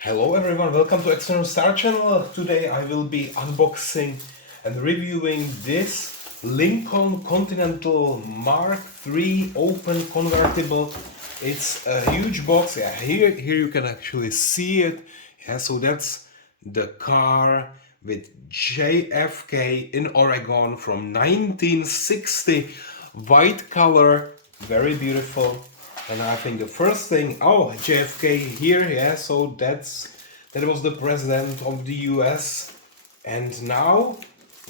Hello everyone, welcome to External Star Channel. Today I will be unboxing and reviewing this Lincoln Continental Mark III Open Convertible. It's a huge box. Yeah, here you can actually see it. Yeah, so that's the car with JFK in Oregon from 1960. White color, very beautiful. And I think the first thing, oh, JFK here, yeah, so that was the president of the US. And now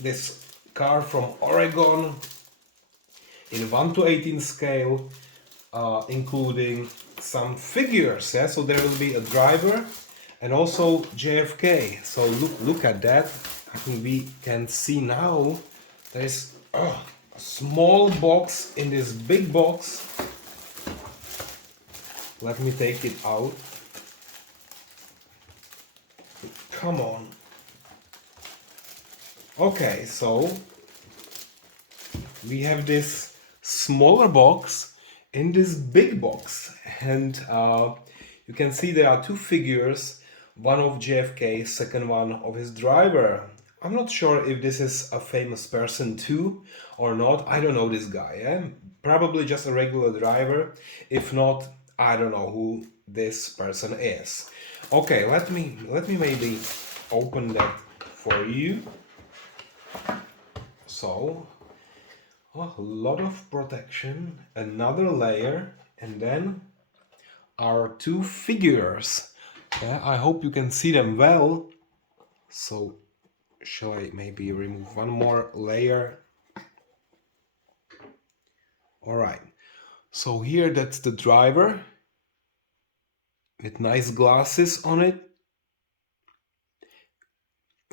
this car from Oregon in 1:18 scale, including some figures, yeah, so there will be a driver and also JFK. So look at that. I think we can see now there's a small box in this big box. Let me take it out. Come on. Okay, so we have this smaller box in this big box, and you can see there are two figures, one of JFK, second one of his driver. I'm not sure if this is a famous person too or not. I don't know this guy. Eh? Probably just a regular driver. If not, I don't know who this person is. Okay, let me maybe open that for you. So, a lot of protection, another layer, and then our two figures. Yeah, I hope you can see them well. So, shall I maybe remove one more layer? All right. So here that's the driver with nice glasses on it.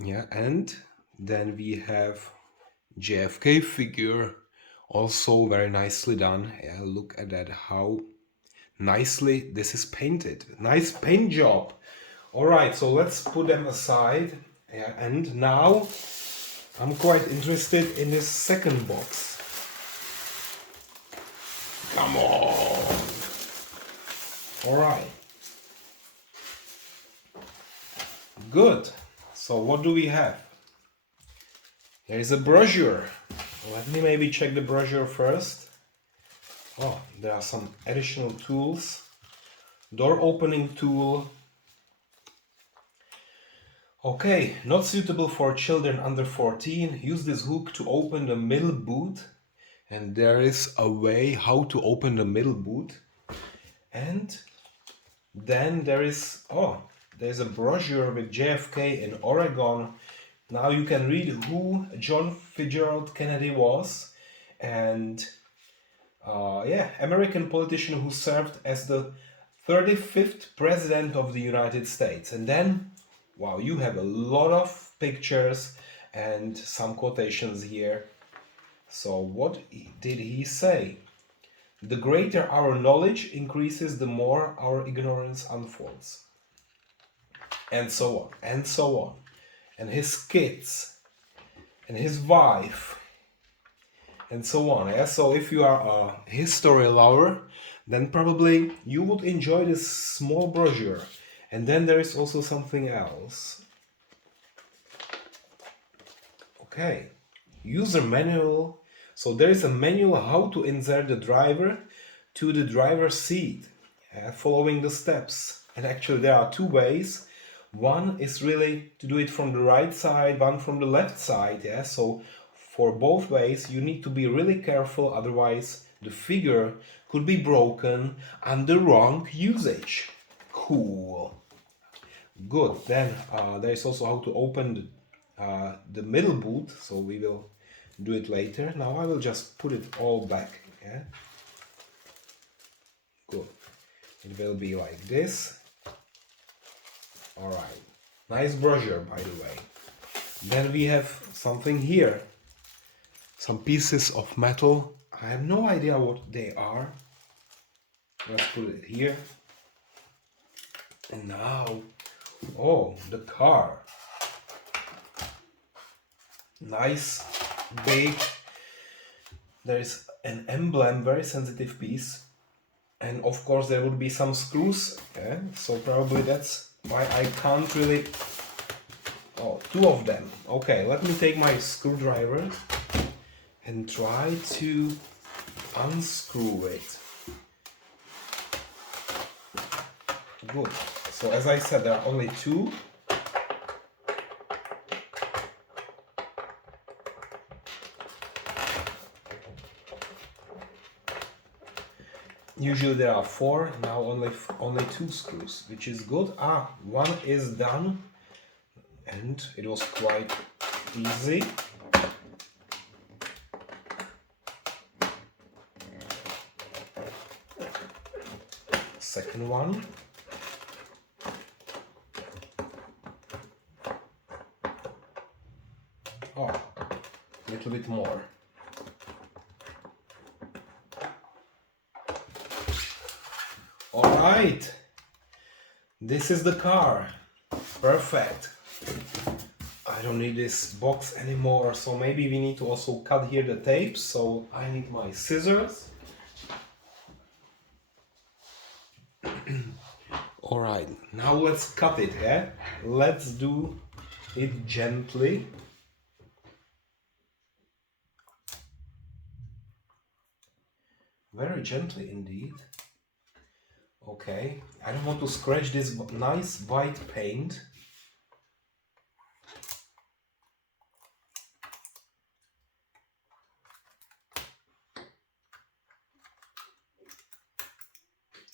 Yeah, and then we have JFK figure, also very nicely done. Yeah, look at that, how nicely this is painted. Nice paint job. All right, so let's put them aside. Yeah, and now I'm quite interested in this second box. Come on. All right. Good. So what do we have? There is a brochure. Let me maybe check the brochure first. Oh, there are some additional tools. Door opening tool. Okay, not suitable for children under 14. Use this hook to open the middle boot. And there is a way how to open the middle boot. And then there's a brochure with JFK in Oregon. Now you can read who John Fitzgerald Kennedy was, and American politician who served as the 35th president of the United States. And then, wow, you have a lot of pictures and some quotations here. So what did he say? The greater our knowledge increases, the more our ignorance unfolds. And so on, and so on. And his kids, and his wife, and so on. Yeah? So if you are a history lover, then probably you would enjoy this small brochure. And then there is also something else. Okay, user manual. So there is a manual how to insert the driver to the driver's seat, following the steps. And actually there are two ways. One is really to do it from the right side, one from the left side. Yeah, so for both ways you need to be really careful, otherwise the figure could be broken under wrong usage. Cool. Good. Then there is also how to open the middle boot, so we will do it later. Now I will just put it all back. Yeah. Good. It will be like this. All right. Nice brochure, by the way. Then we have something here. Some pieces of metal. I have no idea what they are. Let's put it here. And now, oh, the car. Nice, big. There is an emblem, very sensitive piece. And of course there would be some screws. Yeah? So probably that's why I can't really... Oh, two of them. Okay, let me take my screwdriver and try to unscrew it. Good. So as I said, there are only two. Usually there are four, now only two screws, which is good. Ah, one is done, and it was quite easy. Second one. Oh, a little bit more. All right, this is the car. Perfect. I don't need this box anymore, so maybe we need to also cut here the tape. So I need my scissors. All right, now let's cut it, yeah? Let's do it gently. Very gently indeed. Okay, I don't want to scratch this nice white paint.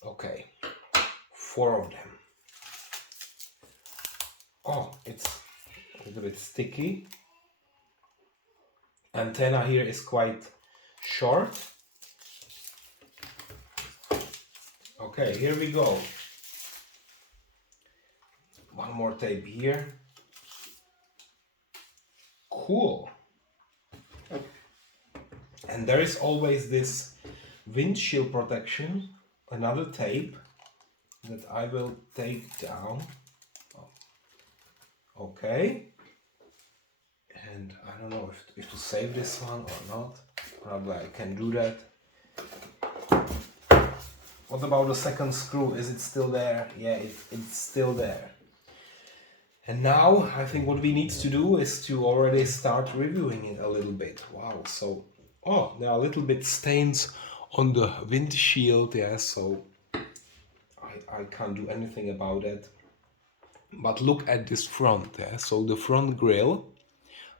Okay, four of them. Oh, it's a little bit sticky. Antenna here is quite short. Okay, here we go. One more tape here. Cool. And there is always this windshield protection, another tape that I will take down. Okay. And I don't know if to save this one or not. Probably I can do that. What about the second screw? Is it still there? Yeah, it's still there. And now I think what we need to do is to already start reviewing it a little bit. Wow, so, oh, there are a little bit stains on the windshield, yeah, so I can't do anything about it. But look at this front, yeah, so the front grille,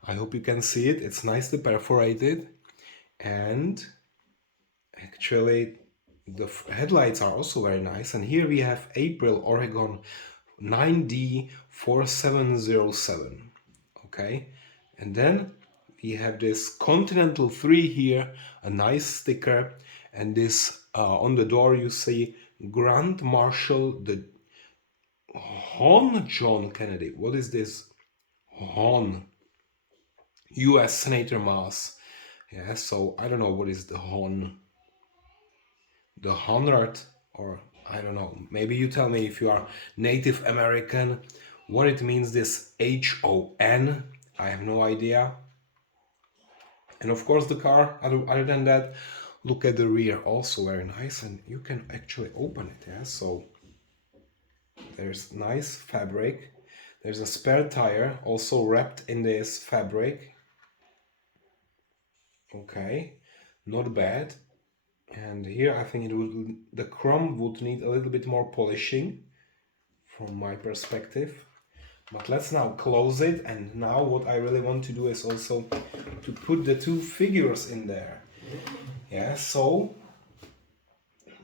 I hope you can see it, it's nicely perforated, and actually the headlights are also very nice. And here we have April Oregon 9D4707. Okay, and then we have this Continental 3 here, a nice sticker, and this on the door you see Grand Marshal the Hon John Kennedy. What is this? Hon, US Senator Mass. Yeah, so I don't know what is the Hon. The Honrad, or I don't know, maybe you tell me if you are Native American what it means, this HON. I have no idea. And of course the car, other than that, look at the rear, also very nice, and you can actually open it, yeah, so there's nice fabric. There's a spare tire also wrapped in this fabric. Okay, not bad. And here I think the chrome would need a little bit more polishing from my perspective. But let's now close it, and now what I really want to do is also to put the two figures in there. Yeah, so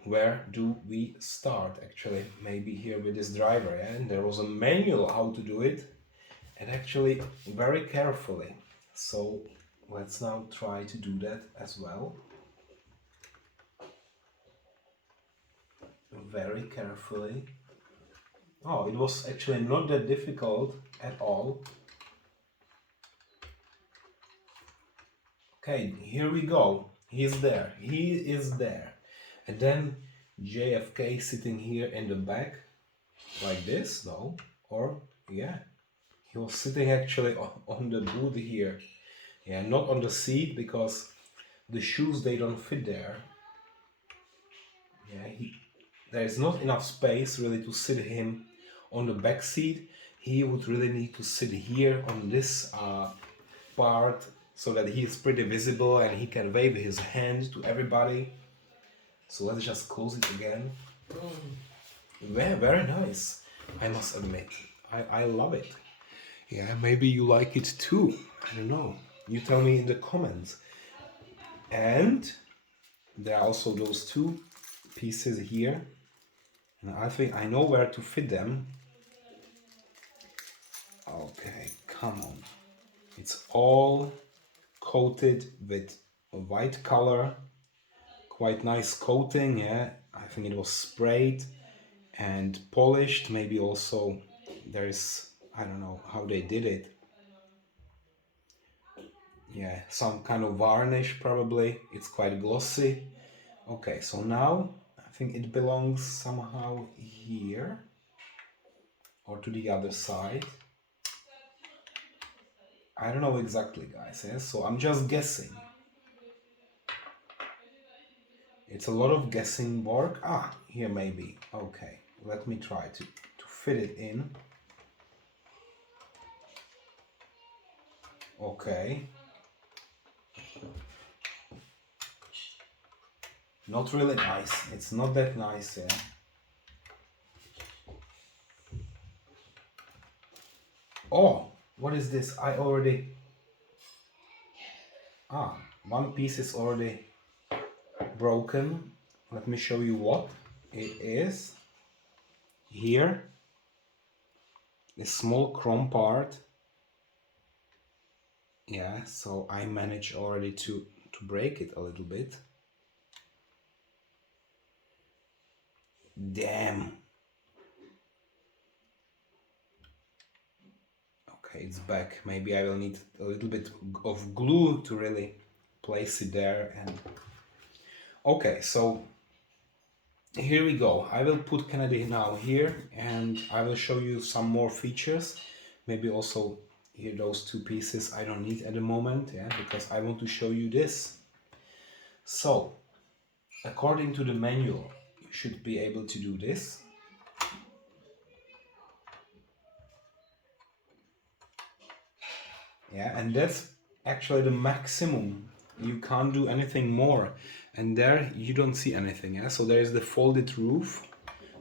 where do we start? Actually, maybe here with this driver, yeah? And there was a manual how to do it, and actually very carefully. So let's now try to do that as well. Very carefully. Oh, it was actually not that difficult at all. Okay, here we go. He's there. He is there. And then JFK sitting here in the back, like this, no? Or, yeah. He was sitting actually on the boot here. Yeah, not on the seat, because the shoes, they don't fit there. Yeah, there is not enough space really to sit him on the back seat, he would really need to sit here on this part so that he is pretty visible and he can wave his hand to everybody. So let's just close it again. Very, very nice, I must admit. I love it. Yeah, maybe you like it too. I don't know. You tell me in the comments. And there are also those two pieces here. And I think I know where to fit them. Okay, come on. It's all coated with a white color. Quite nice coating, yeah. I think it was sprayed and polished. Maybe also there's, I don't know how they did it. Yeah, some kind of varnish probably. It's quite glossy. Okay, so now I think it belongs somehow here or to the other side. I don't know exactly, guys, yeah? So I'm just guessing. It's a lot of guessing work. Ah, here maybe. Okay, let me try to fit it in. Okay. Not really nice. It's not that nice, yeah. Oh, what is this? I already... Ah, one piece is already broken. Let me show you what it is. Here, a small chrome part. Yeah, so I managed already to break it a little bit. Damn. Okay, it's back. Maybe I will need a little bit of glue to really place it there. And okay, so here we go. I will put Kennedy now here and I will show you some more features. Maybe also here those two pieces I don't need at the moment, yeah, because I want to show you this. So, according to the manual, you should be able to do this. Yeah, and that's actually the maximum. You can't do anything more. And there you don't see anything, yeah? So there is the folded roof,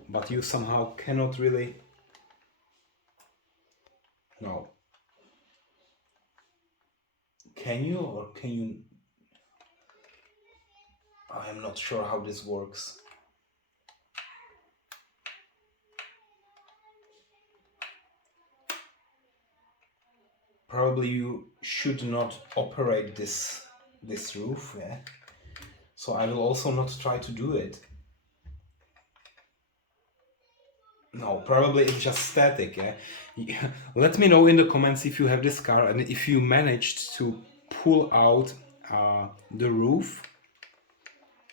but you somehow cannot really... No. Can you, or can you... I am not sure how this works. Probably you should not operate this roof, yeah? So I will also not try to do it. No, probably it's just static, yeah? Let me know in the comments if you have this car and if you managed to pull out the roof.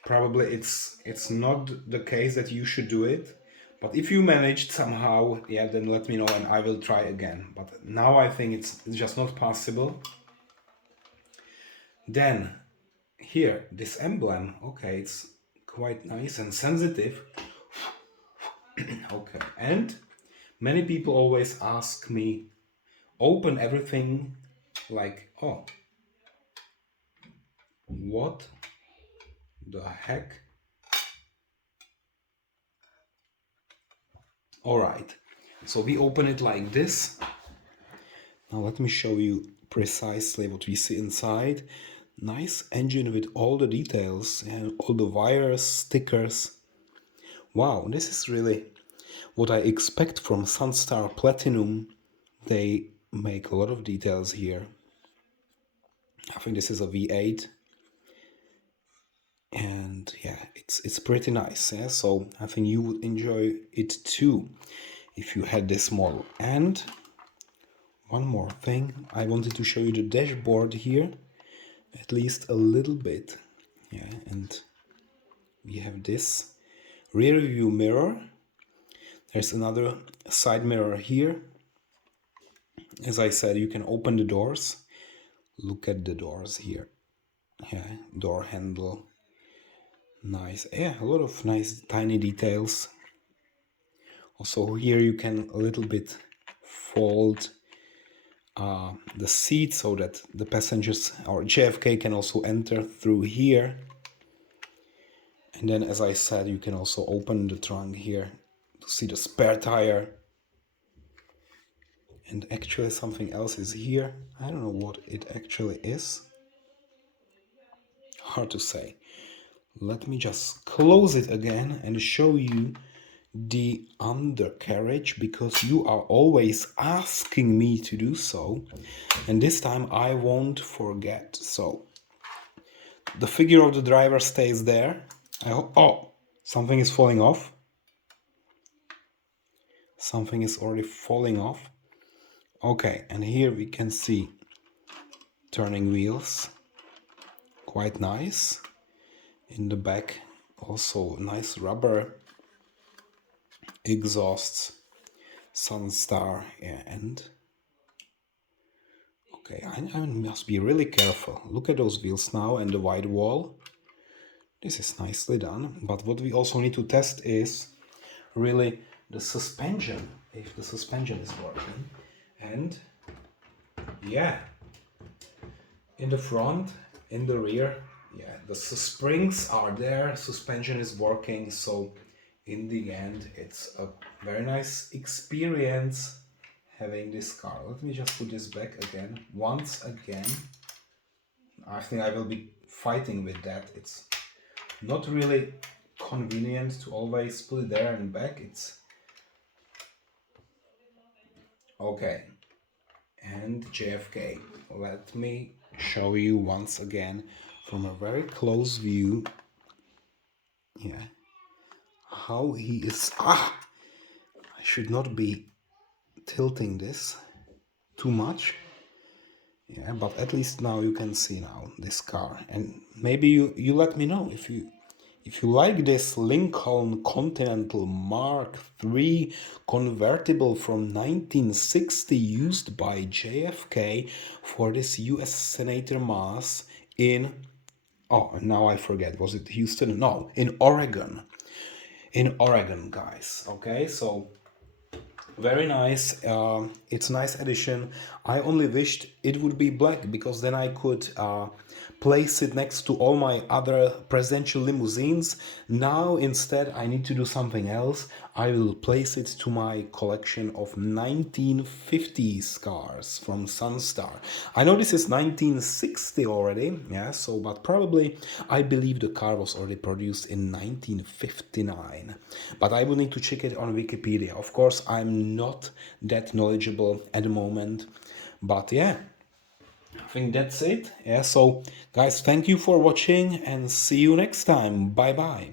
Probably it's not the case that you should do it, but if you managed somehow, yeah, then let me know and I will try again. But now I think it's just not possible. Then here, this emblem, okay, it's quite nice and sensitive. Okay, and many people always ask me, open everything, like, oh, what the heck? All right, so we open it like this. Now let me show you precisely what we see inside. Nice engine with all the details and all the wires, stickers. Wow, this is really what I expect from Sunstar Platinum. They make a lot of details here. I think this is a V8. And yeah, it's pretty nice, yeah? So I think you would enjoy it too if you had this model. And one more thing, I wanted to show you the dashboard here, at least a little bit, yeah. And we have this rear view mirror. There's another side mirror here. As I said, you can open the doors. Look at the doors here, yeah, door handle. Nice, yeah, a lot of nice tiny details. Also here you can a little bit fold the seat so that the passengers or JFK can also enter through here. And then, as I said, you can also open the trunk here to see the spare tire. And actually something else is here. I don't know what it actually is. Hard to say. Let me just close it again and show you the undercarriage, because you are always asking me to do so, and this time I won't forget. So the figure of the driver stays there. I hope. Oh, something is falling off. Something is already falling off. Okay, and here we can see turning wheels. Quite nice. In the back also nice rubber exhausts, Sunstar, yeah, and okay, I must be really careful. Look at those wheels now and the white wall. This is nicely done, but what we also need to test is really the suspension, if the suspension is working. And yeah, in the front, in the rear, yeah, the springs are there, suspension is working, so in the end it's a very nice experience having this car. Let me just put this back again, once again. I think I will be fighting with that. It's not really convenient to always put it there and back. It's okay. And JFK. Let me show you once again from a very close view. Yeah. How he is. I should not be tilting this too much. Yeah, but at least now you can see now this car, and maybe you let me know if you like this Lincoln Continental Mark III convertible from 1960 used by JFK for this US Senator Mass in, oh, now I forget, was it Houston? No, in Oregon. In Oregon, guys. Okay, so very nice. It's a nice addition. I only wished it would be black, because then I could place it next to all my other presidential limousines. Now instead I need to do something else. I will place it to my collection of 1950s cars from Sunstar. I know this is 1960 already, yeah, so but probably I believe the car was already produced in 1959. But I will need to check it on Wikipedia. Of course, I'm not that knowledgeable at the moment, but yeah, I think that's it. Yeah, so guys, thank you for watching and see you next time. Bye bye.